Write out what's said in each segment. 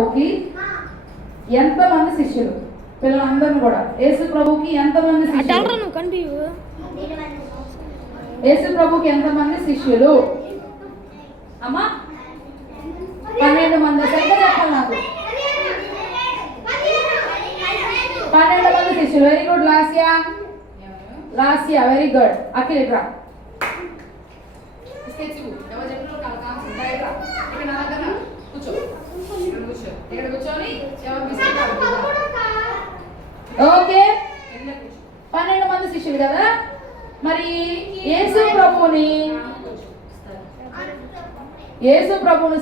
ప్రభుకి ఎంతమంది శిష్యులు? పిల్లలందరూ కూడా యేసు ప్రభుకి ఎంతమంది శిష్యులు? యేసు ప్రభుకి ఎంతమంది శిష్యులు అమ్మా? 12 మంది. సరిగ్గా చెప్పాలి నాకు. 12 మంది శిష్యులు. Very good Lasya very good. Akhil ఇట్రా. ఓకే, 12 మంది శిష్యులు కదా. మరి యేసు ప్రభువుని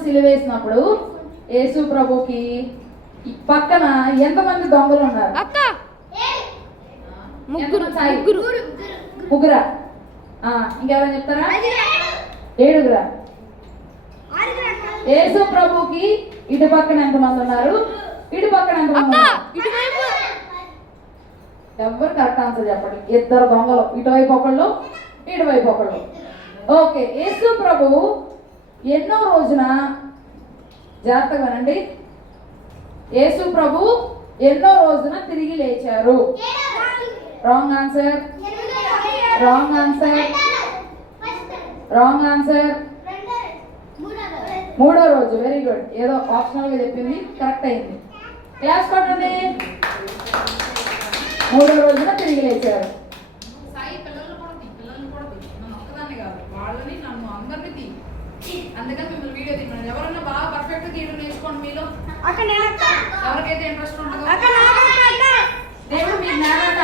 సిలువేసినప్పుడు యేసు ప్రభుకి పక్కన ఎంతమంది దొంగలు ఉన్నారు? ముగ్గురా? ఇంకెవరైనా చెప్తారా? 7గురా. యేసు ప్రభుకి ఇటు పక్కన ఎంతమంది ఉన్నారు? ఇటు పక్కన ఎంతమంది ఉన్నారు? ఎవరు కరెక్ట్ ఆన్సర్ చెప్పండి. 2 దొంగలు, ఇటువైపు ఒకళ్ళు ఇటువైపు ఒకళ్ళు. ఓకే, యేసు ప్రభు ఎన్నో రోజున, జాగ్రత్తగా వినండి, యేసు ప్రభు ఎన్నో రోజున తిరిగి లేచారు? Wrong answer. మూడో రోజు. Very good. ఏదో ఆప్షనల్ గా చెప్పింది, కరెక్ట్ అయింది. క్లాస్ కొట్టండి. 3వ రోజున తిరిగి లేచారు. అందుకని మిమ్మల్ని వీడియో తీయమని. ఎవరన్నా బాగా పర్ఫెక్ట్ గా తీయడం నేర్చుకోండి మీలో. ఎవరికైతే ఇంట్రెస్ట్ ఉంటుందో దేవుడు మీ జ్ఞానాన్ని